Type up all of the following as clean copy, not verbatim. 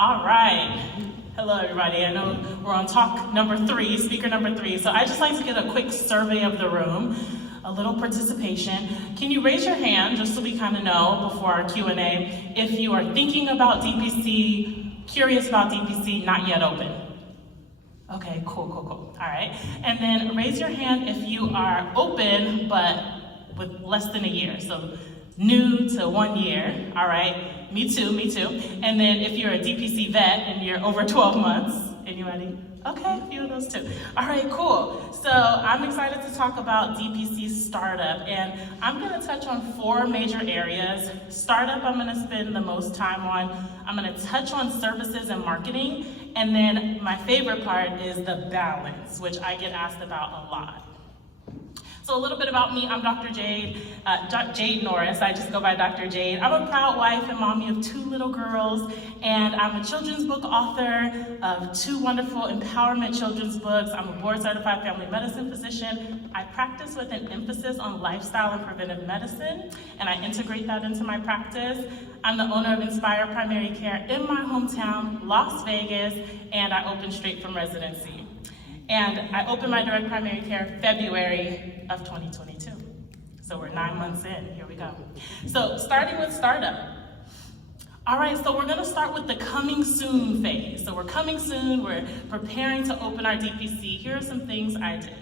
All right. Hello, everybody. I know we're on talk number 3, speaker number 3. So I just like to get a quick survey of the room, a little participation. Can you raise your hand just so we kind of know before our Q&A if you are thinking about DPC, curious about DPC, not yet open? Okay, cool. All right. And then raise your hand if you are open but with less than a year. So new to 1 year, all right? Me too. And then if you're a DPC vet and you're over 12 months, anybody? Okay, a few of those too. All right, cool. So I'm excited to talk about DPC startup, and I'm gonna touch on 4 major areas. Startup, I'm gonna spend the most time on. I'm gonna touch on services and marketing, and then my favorite part is the balance, which I get asked about a lot. So a little bit about me, I'm Dr. Jade, Jade Norris. I just go by Dr. Jade. I'm a proud wife and mommy of 2 little girls, and I'm a children's book author of 2 wonderful empowerment children's books. I'm a board-certified family medicine physician. I practice with an emphasis on lifestyle and preventive medicine, and I integrate that into my practice. I'm the owner of NSPIRE Primary Care in my hometown, Las Vegas, and I open straight from residency. And I opened my direct primary care February of 2022. So we're 9 months in, here we go. So starting with startup. All right, so we're gonna start with the coming soon phase. So we're coming soon, we're preparing to open our DPC. Here are some things I did.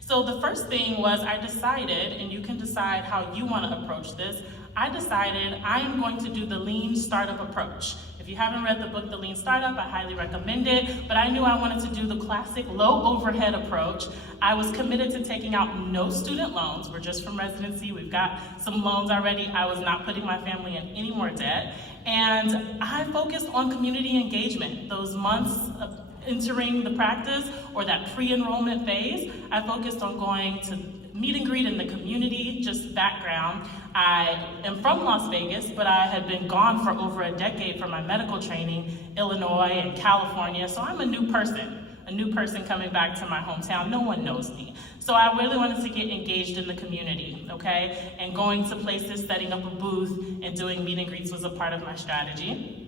So the first thing was I decided, and you can decide how you wanna approach this, I decided I am going to do the lean startup approach. If you haven't read the book, The Lean Startup, I highly recommend it, but I knew I wanted to do the classic low overhead approach. I was committed to taking out no student loans. We're just from residency, we've got some loans already. I was not putting my family in any more debt. And I focused on community engagement. Those months of entering the practice or that pre-enrollment phase, I focused on going to meet and greet in the community. Just background, I am from Las Vegas, but I had been gone for over a decade for my medical training, Illinois and California, so I'm a new person coming back to my hometown. No one knows me. So I really wanted to get engaged in the community, okay? And going to places, setting up a booth, and doing meet and greets was a part of my strategy.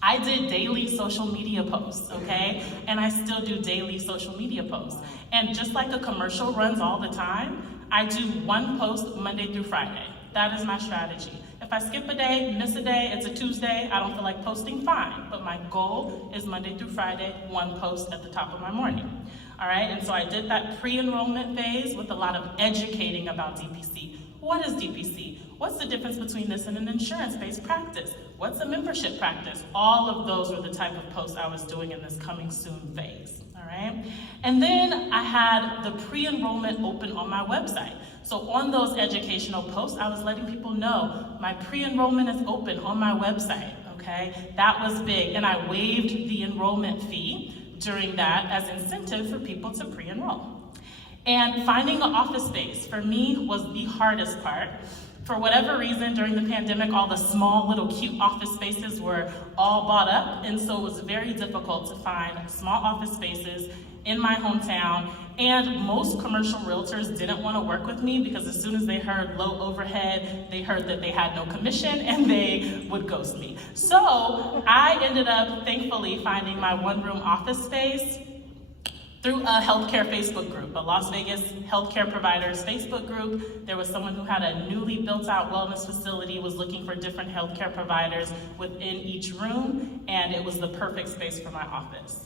I did daily social media posts, okay? And I still do daily social media posts. And just like a commercial runs all the time, I do 1 post Monday through Friday. That is my strategy. If I skip a day, miss a day, it's a Tuesday, I don't feel like posting, fine. But my goal is Monday through Friday, 1 post at the top of my morning. All right, and so I did that pre-enrollment phase with a lot of educating about DPC. What is DPC? What's the difference between this and an insurance-based practice? What's a membership practice? All of those were the type of posts I was doing in this coming soon phase, all right? And then I had the pre-enrollment open on my website. So on those educational posts, I was letting people know my pre-enrollment is open on my website, okay? That was big, and I waived the enrollment fee during that as incentive for people to pre-enroll. And finding an office space, for me, was the hardest part. For whatever reason, during the pandemic, all the small little cute office spaces were all bought up, and so it was very difficult to find small office spaces in my hometown, and most commercial realtors didn't want to work with me because as soon as they heard low overhead, they heard that they had no commission and they would ghost me. So I ended up, thankfully, finding my 1-room office space through a healthcare Facebook group, a Las Vegas healthcare providers Facebook group. There was someone who had a newly built out wellness facility, was looking for different healthcare providers within each room, and it was the perfect space for my office.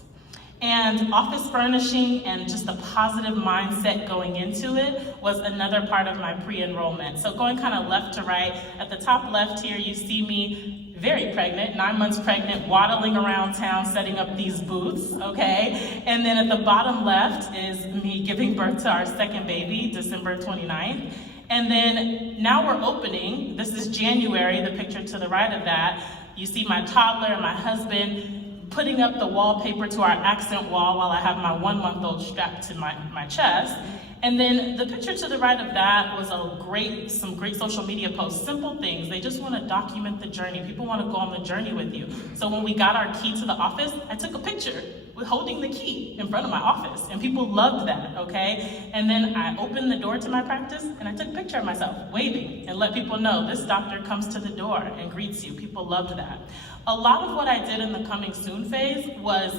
And office furnishing and just a positive mindset going into it was another part of my pre-enrollment. So going kind of left to right, at the top left here, you see me very pregnant, 9 months pregnant, waddling around town, setting up these booths, okay? And then at the bottom left is me giving birth to our second baby, December 29th. And then now we're opening, this is January, the picture to the right of that. You see my toddler and my husband putting up the wallpaper to our accent wall while I have my 1-month-old strapped to my chest. And then the picture to the right of that was some great social media posts, simple things. They just want to document the journey. People want to go on the journey with you. So when we got our key to the office, I took a picture with holding the key in front of my office, and people loved that, okay? And then I opened the door to my practice, and I took a picture of myself, waving, and let people know this doctor comes to the door and greets you. People loved that. A lot of what I did in the coming soon phase was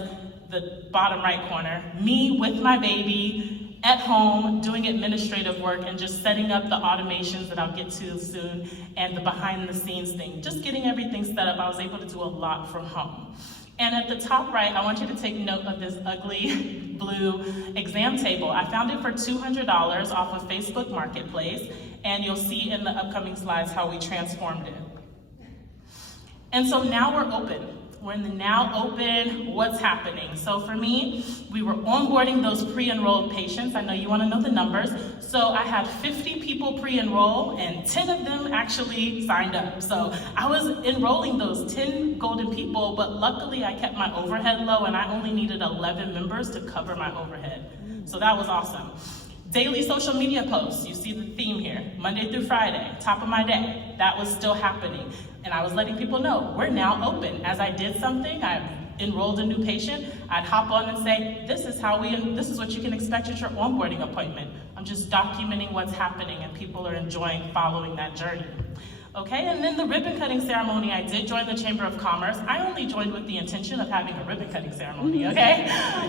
the bottom right corner, me with my baby at home doing administrative work and just setting up the automations that I'll get to soon and the behind the scenes thing, just getting everything set up. I was able to do a lot from home. And at the top right, I want you to take note of this ugly blue exam table. I found it for $200 off of Facebook Marketplace, and you'll see in the upcoming slides how we transformed it. And so now we're open. We're in the now open, what's happening? So for me, we were onboarding those pre-enrolled patients. I know you wanna know the numbers. So I had 50 people pre-enroll and 10 of them actually signed up. So I was enrolling those 10 golden people, but luckily I kept my overhead low and I only needed 11 members to cover my overhead. So that was awesome. Daily social media posts, you see the theme here, Monday through Friday, top of my day, that was still happening. And I was letting people know, we're now open. As I did something, I enrolled a new patient, I'd hop on and say, this is what you can expect at your onboarding appointment. I'm just documenting what's happening and people are enjoying following that journey. Okay, and then the ribbon cutting ceremony, I did join the Chamber of Commerce. I only joined with the intention of having a ribbon cutting ceremony, okay?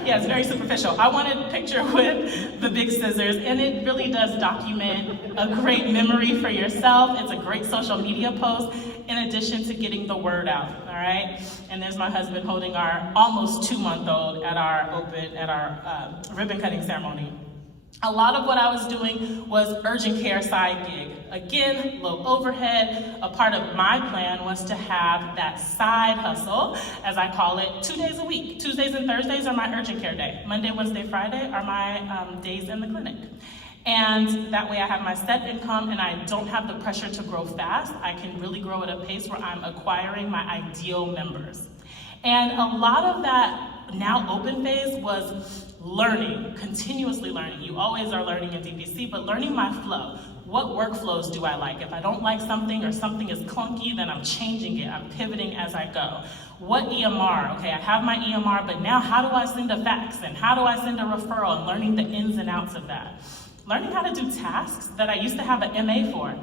Yeah, it's very superficial. I wanted a picture with the big scissors, and it really does document a great memory for yourself. It's a great social media post, in addition to getting the word out, all right? And there's my husband holding our almost 2-month-old at our ribbon cutting ceremony. A lot of what I was doing was urgent care side gig. Again, low overhead. A part of my plan was to have that side hustle, as I call it, 2 days a week. Tuesdays and Thursdays are my urgent care day. Monday, Wednesday, Friday are my days in the clinic. And that way I have my set income and I don't have the pressure to grow fast. I can really grow at a pace where I'm acquiring my ideal members. And a lot of that now open phase was learning, continuously learning. You always are learning in DPC, but learning my flow. What workflows do I like? If I don't like something or something is clunky, then I'm changing it. I'm pivoting as I go. What EMR? Okay, I have my EMR, but now how do I send a fax? And how do I send a referral? And learning the ins and outs of that. Learning how to do tasks that I used to have an MA for.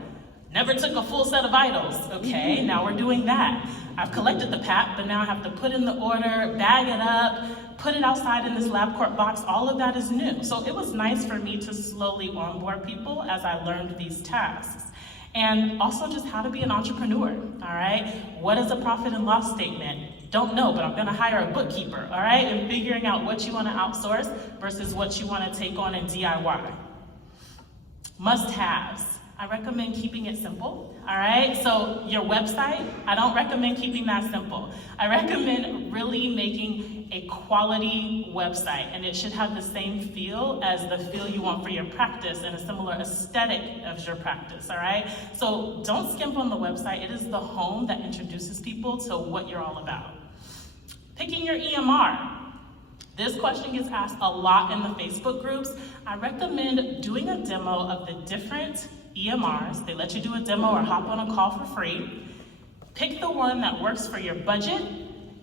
Never took a full set of vitals. Okay, now we're doing that. I've collected the PAP, but now I have to put in the order, bag it up, put it outside in this LabCorp box. All of that is new. So it was nice for me to slowly onboard people as I learned these tasks. And also just how to be an entrepreneur, all right? What is a profit and loss statement? Don't know, but I'm gonna hire a bookkeeper, all right? And figuring out what you wanna outsource versus what you wanna take on in DIY. Must-haves. I recommend keeping it simple, all right? So your website, I don't recommend keeping that simple. I recommend really making a quality website, and it should have the same feel as the feel you want for your practice and a similar aesthetic of your practice, all right? So don't skimp on the website. It is the home that introduces people to what you're all about. Picking your EMR. This question gets asked a lot in the Facebook groups. I recommend doing a demo of the different EMRs. They let you do a demo or hop on a call for free. Pick the one that works for your budget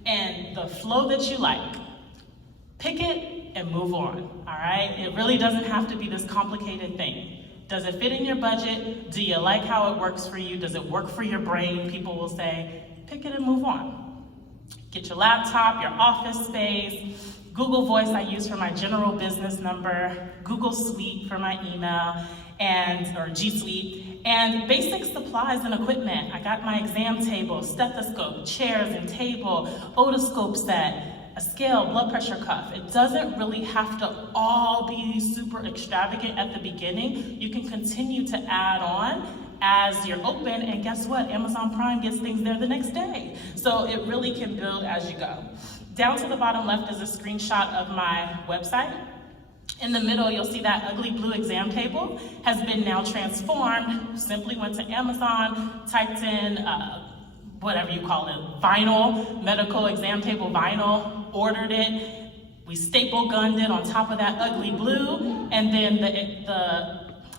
and the flow that you like. Pick it and move on, all right? It really doesn't have to be this complicated thing. Does it fit in your budget? Do you like how it works for you? Does it work for your brain? People will say, pick it and move on. Get your laptop, your office space. Google Voice I use for my general business number, Google Suite for my email, or G Suite, and basic supplies and equipment. I got my exam table, stethoscope, chairs and table, otoscope set, a scale, blood pressure cuff. It doesn't really have to all be super extravagant at the beginning. You can continue to add on as you're open, and guess what? Amazon Prime gets things there the next day. So it really can build as you go. Down to the bottom left is a screenshot of my website. In the middle, you'll see that ugly blue exam table has been now transformed. Simply went to Amazon, typed in whatever you call it, vinyl, medical exam table vinyl, ordered it. We staple gunned it on top of that ugly blue, and then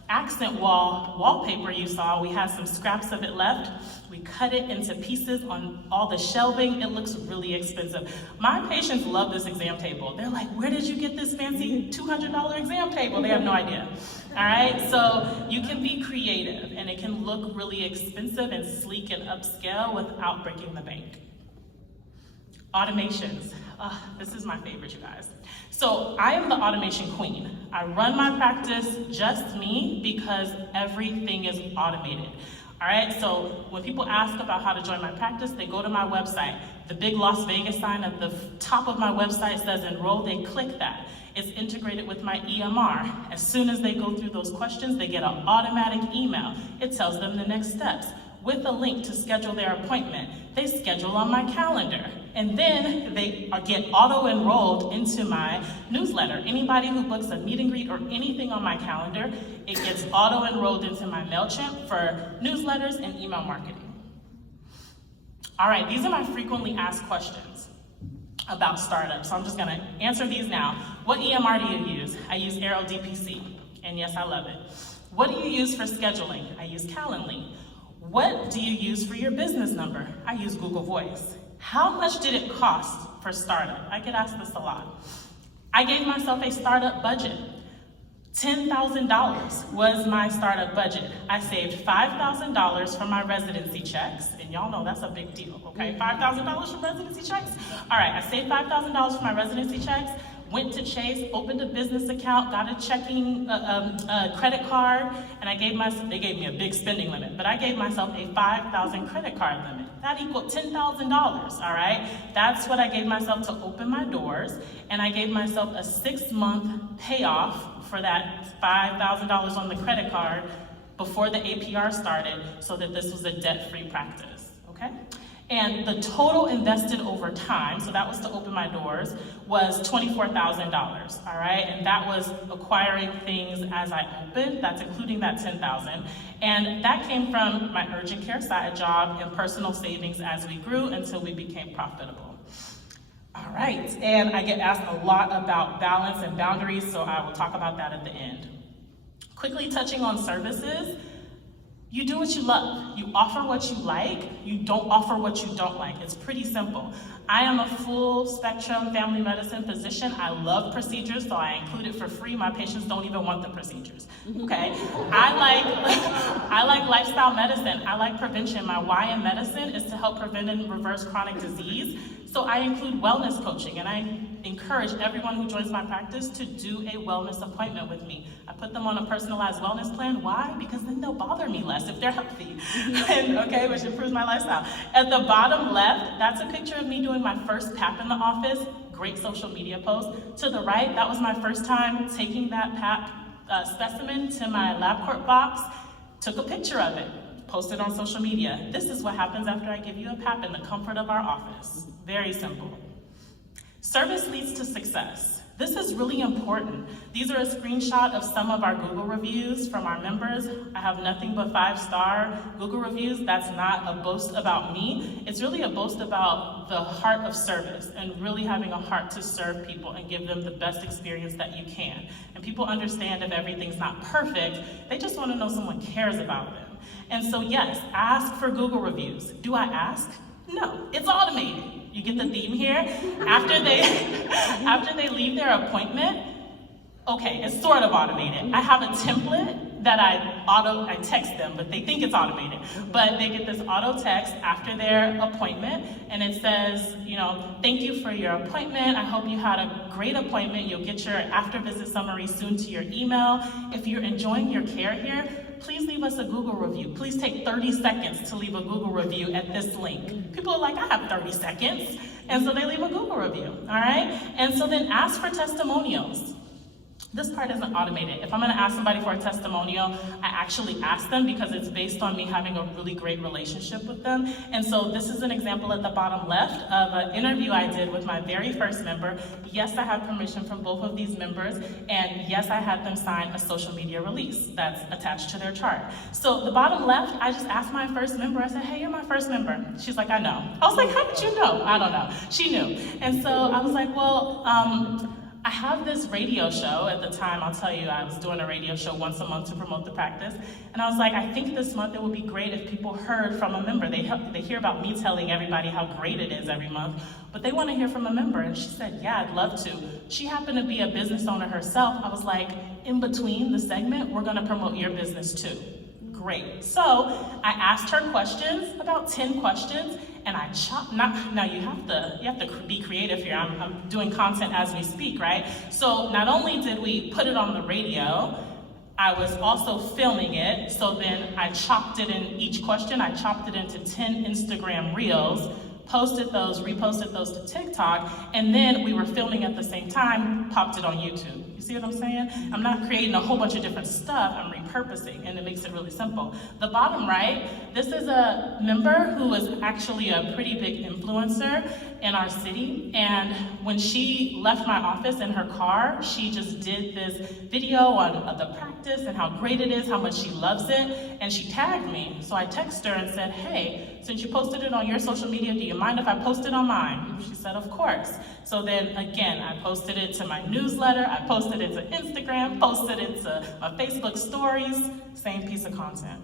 accent wallpaper you saw, we had some scraps of it left. We cut it into pieces on all the shelving. It looks really expensive. My patients love this exam table. They're like, where did you get this fancy $200 exam table? They have no idea. All right, so you can be creative and it can look really expensive and sleek and upscale without breaking the bank. Automations. This is my favorite, you guys. So I am the automation queen. I run my practice just me because everything is automated. All right, so when people ask about how to join my practice, they go to my website. The big Las Vegas sign at the top of my website says enroll, they click that. It's integrated with my EMR. As soon as they go through those questions, they get an automatic email. It tells them the next steps with a link to schedule their appointment. They schedule on my calendar. And then they get auto-enrolled into my newsletter. Anybody who books a meet and greet or anything on my calendar, it gets auto-enrolled into my MailChimp for newsletters and email marketing. All right, these are my frequently asked questions about startups. So I'm just gonna answer these now. What EMR do you use? I use Arrow DPC, and yes, I love it. What do you use for scheduling? I use Calendly. What do you use for your business number? I use Google Voice. How much did it cost for startup? I get asked this a lot. I gave myself a startup budget. $10,000 was my startup budget. I saved $5,000 from my residency checks, and y'all know that's a big deal, okay? $5,000 from residency checks? All right, I saved $5,000 from my residency checks, went to Chase, opened a business account, got a checking credit card, and they gave me a big spending limit, but I gave myself a $5,000 credit card limit. That equaled $10,000, all right? That's what I gave myself to open my doors, and I gave myself a 6-month payoff for that $5,000 on the credit card before the APR started so that this was a debt-free practice, okay? And the total invested over time, so that was to open my doors, was $24,000, all right? And that was acquiring things as I opened, that's including that $10,000. And that came from my urgent care side job and personal savings as we grew until we became profitable. All right, and I get asked a lot about balance and boundaries, so I will talk about that at the end. Quickly touching on services, you do what you love. You offer what you like. You don't offer what you don't like. It's pretty simple. I am a full spectrum family medicine physician. I love procedures, so I include it for free. My patients don't even want the procedures, okay? I like lifestyle medicine. I like prevention. My why in medicine is to help prevent and reverse chronic disease. So I include wellness coaching, and I encourage everyone who joins my practice to do a wellness appointment with me. I put them on a personalized wellness plan. Why? Because then they'll bother me less if they're healthy, which improves my lifestyle. At the bottom left, that's a picture of me doing my first PAP in the office. Great social media post. To the right, that was my first time taking that PAP specimen to my LabCorp box, took a picture of it, posted on social media. This is what happens after I give you a PAP in the comfort of our office. Very simple. Service leads to success. This is really important. These are a screenshot of some of our Google reviews from our members. I have nothing but 5-star Google reviews. That's not a boast about me. It's really a boast about the heart of service and really having a heart to serve people and give them the best experience that you can. And people understand if everything's not perfect, they just want to know someone cares about them. And so yes, ask for Google reviews. Do I ask? No, it's automated. You get the theme here? After they leave their appointment, okay, it's sort of automated. I have a template that I text them, but they think it's automated. But they get this auto text after their appointment, and it says, thank you for your appointment. I hope you had a great appointment. You'll get your after visit summary soon to your email. If you're enjoying your care here, please leave us a Google review. Please take 30 seconds to leave a Google review at this link. People are like, I have 30 seconds. And so they leave a Google review, all right? And so then ask for testimonials. This part isn't automated. If I'm gonna ask somebody for a testimonial, I actually ask them because it's based on me having a really great relationship with them. And so this is an example at the bottom left of an interview I did with my very first member. Yes, I have permission from both of these members, and yes, I had them sign a social media release that's attached to their chart. So the bottom left, I just asked my first member, I said, hey, you're my first member. She's like, I know. I was like, how did you know? I don't know. She knew. And so I was like, well, I have this radio show. At the time, I'll tell you, I was doing a radio show once a month to promote the practice. And I was like, I think this month it would be great if people heard from a member. They hear about me telling everybody how great it is every month, but they want to hear from a member. And she said, yeah, I'd love to. She happened to be a business owner herself. I was like, in between the segment, we're going to promote your business too. Great. So I asked her questions, about 10 questions, and I chopped, now you have to be creative here. I'm doing content as we speak, right? So not only did we put it on the radio, I was also filming it. So then I chopped it in each question, I chopped it into 10 Instagram reels, posted those, reposted those to TikTok, and then we were filming at the same time, popped it on YouTube. You see what I'm saying? I'm not creating a whole bunch of different stuff, I'm repurposing, and it makes it really simple. The bottom right, this is a member who is actually a pretty big influencer in our city, and when she left my office in her car, she just did this video on the practice and how great it is, how much she loves it, and she tagged me. So I texted her and said, hey, since you posted it on your social media, do you mind if I post it on mine? She said, of course. So then again, I posted it to my newsletter, I posted it to Instagram, posted it to my Facebook stories, same piece of content.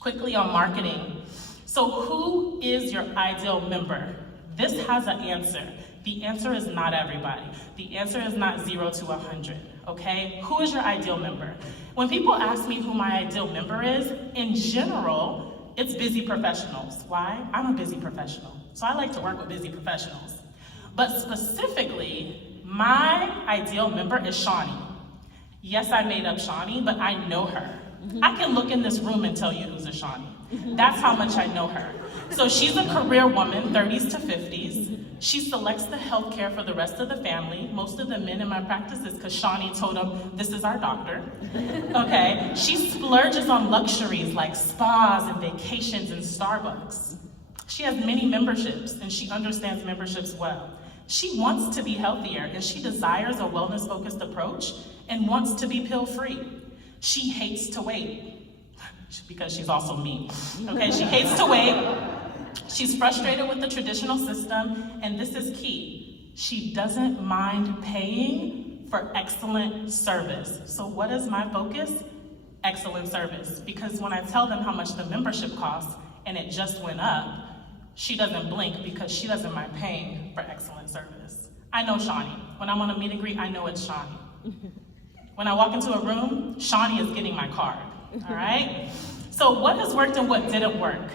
Quickly on marketing. So who is your ideal member? This has an answer. The answer is not everybody. The answer is not 0 to 100, okay? Who is your ideal member? When people ask me who my ideal member is, in general, it's busy professionals. Why? I'm a busy professional, so I like to work with busy professionals. But specifically, my ideal member is Shawnee. Yes, I made up Shawnee, but I know her. I can look in this room and tell you who's a Shawnee. That's how much I know her. So she's a career woman, 30s to 50s. She selects the healthcare for the rest of the family. Most of the men in my practice is because Shawnee told them, this is our doctor. Okay, she splurges on luxuries like spas and vacations and Starbucks. She has many memberships and she understands memberships well. She wants to be healthier and she desires a wellness-focused approach and wants to be pill-free. She hates to wait because she's also me. Okay, she hates to wait. She's frustrated with the traditional system, and this is key. She doesn't mind paying for excellent service. So what is my focus? Excellent service. Because when I tell them how much the membership costs, and it just went up, she doesn't blink because she doesn't mind paying for excellent service. I know Shawnee. When I'm on a meet and greet, I know it's Shawnee. When I walk into a room, Shawnee is getting my card, all right? So what has worked and what didn't work?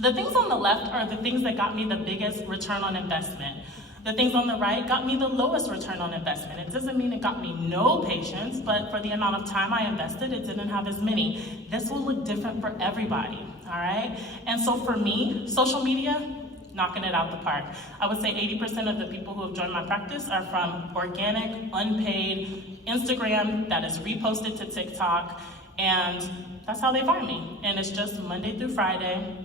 The things on the left are the things that got me the biggest return on investment. The things on the right got me the lowest return on investment. It doesn't mean it got me no patients, but for the amount of time I invested, it didn't have as many. This will look different for everybody, all right? And so for me, social media, knocking it out the park. I would say 80% of the people who have joined my practice are from organic, unpaid, Instagram that is reposted to TikTok, and that's how they find me. And it's just Monday through Friday.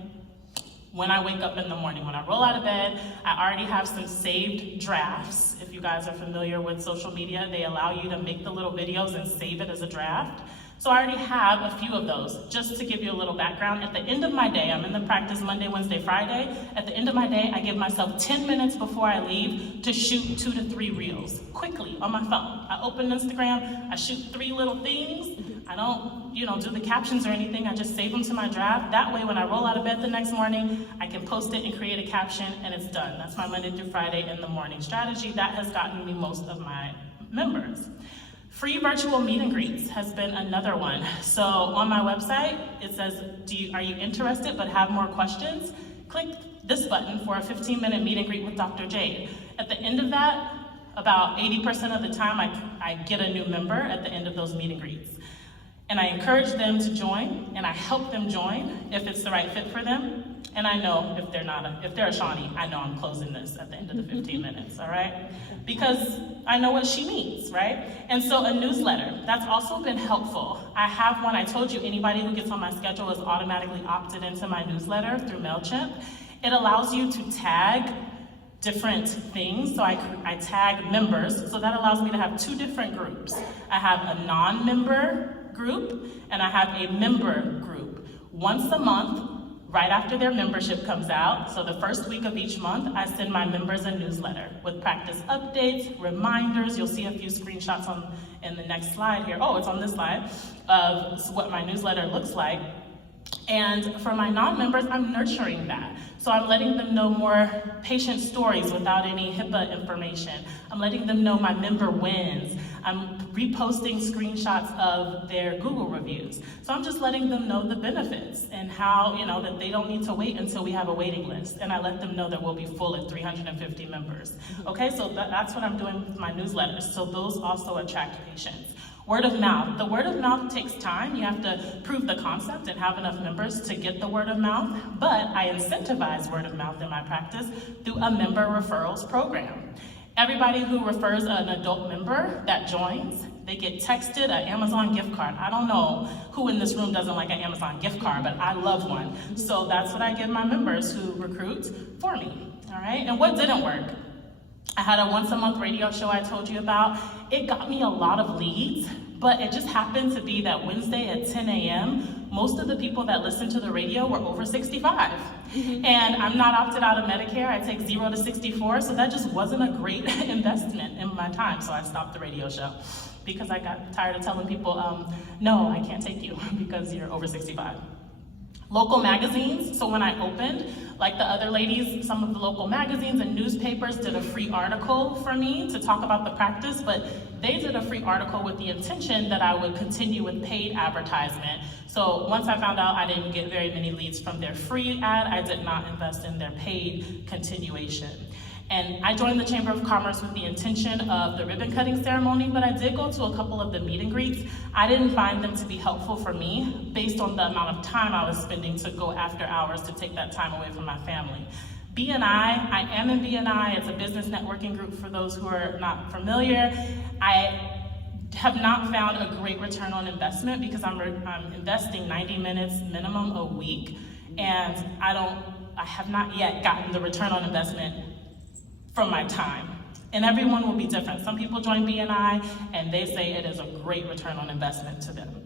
When I wake up in the morning, when I roll out of bed, I already have some saved drafts. If you guys are familiar with social media, they allow you to make the little videos and save it as a draft. So I already have a few of those. Just to give you a little background, at the end of my day, I'm in the practice Monday, Wednesday, Friday. At the end of my day, I give myself 10 minutes before I leave to shoot 2 to 3 reels, quickly on my phone. I open Instagram, I shoot 3 little things. I don't, do the captions or anything. I just save them to my draft. That way, when I roll out of bed the next morning, I can post it and create a caption, and it's done. That's my Monday through Friday in the morning strategy. That has gotten me most of my members. Free virtual meet and greets has been another one. So on my website, it says, are you interested but have more questions? Click this button for a 15-minute meet and greet with Dr. Jade. At the end of that, about 80% of the time, I get a new member at the end of those meet and greets. And I encourage them to join, and I help them join if it's the right fit for them. And I know if they're a Shawnee, I know I'm closing this at the end of the 15 minutes, all right? Because I know what she needs, right? And so a newsletter, that's also been helpful. I have one. I told you anybody who gets on my schedule is automatically opted into my newsletter through MailChimp. It allows you to tag different things. So I tag members, so that allows me to have 2 different groups. I have a non-member group, and I have a member group. Once a month, Right after their membership comes out, so the first week of each month, I send my members a newsletter with practice updates, reminders. You'll see a few screenshots in the next slide here. Oh, it's on this slide of what my newsletter looks like. And for my non-members, I'm nurturing that. So I'm letting them know more patient stories without any HIPAA information. I'm letting them know my member wins. I'm reposting screenshots of their Google reviews. So I'm just letting them know the benefits and how, that they don't need to wait until we have a waiting list. And I let them know that we'll be full at 350 members. Okay, so that's what I'm doing with my newsletters. So those also attract patients. Word of mouth. The word of mouth takes time. You have to prove the concept and have enough members to get the word of mouth, but I incentivize word of mouth in my practice through a member referrals program. Everybody who refers an adult member that joins, they get texted an Amazon gift card. I don't know who in this room doesn't like an Amazon gift card, but I love one. So that's what I give my members who recruit for me, all right? And what didn't work? I had a once-a-month radio show I told you about. It got me a lot of leads, but it just happened to be that Wednesday at 10 a.m., most of the people that listened to the radio were over 65. And I'm not opted out of Medicare. I take 0 to 64, so that just wasn't a great investment in my time, so I stopped the radio show because I got tired of telling people, no, I can't take you because you're over 65. Local magazines, so when I opened, like the other ladies, some of the local magazines and newspapers did a free article for me to talk about the practice, but they did a free article with the intention that I would continue with paid advertisement. So once I found out I didn't get very many leads from their free ad, I did not invest in their paid continuation. And I joined the Chamber of Commerce with the intention of the ribbon cutting ceremony, but I did go to a couple of the meet and greets. I didn't find them to be helpful for me based on the amount of time I was spending to go after hours to take that time away from my family. BNI, I am in BNI. It's a business networking group for those who are not familiar. I have not found a great return on investment because I'm investing 90 minutes minimum a week, and I have not yet gotten the return on investment from my time. And everyone will be different. Some people join BNI and they say it is a great return on investment to them.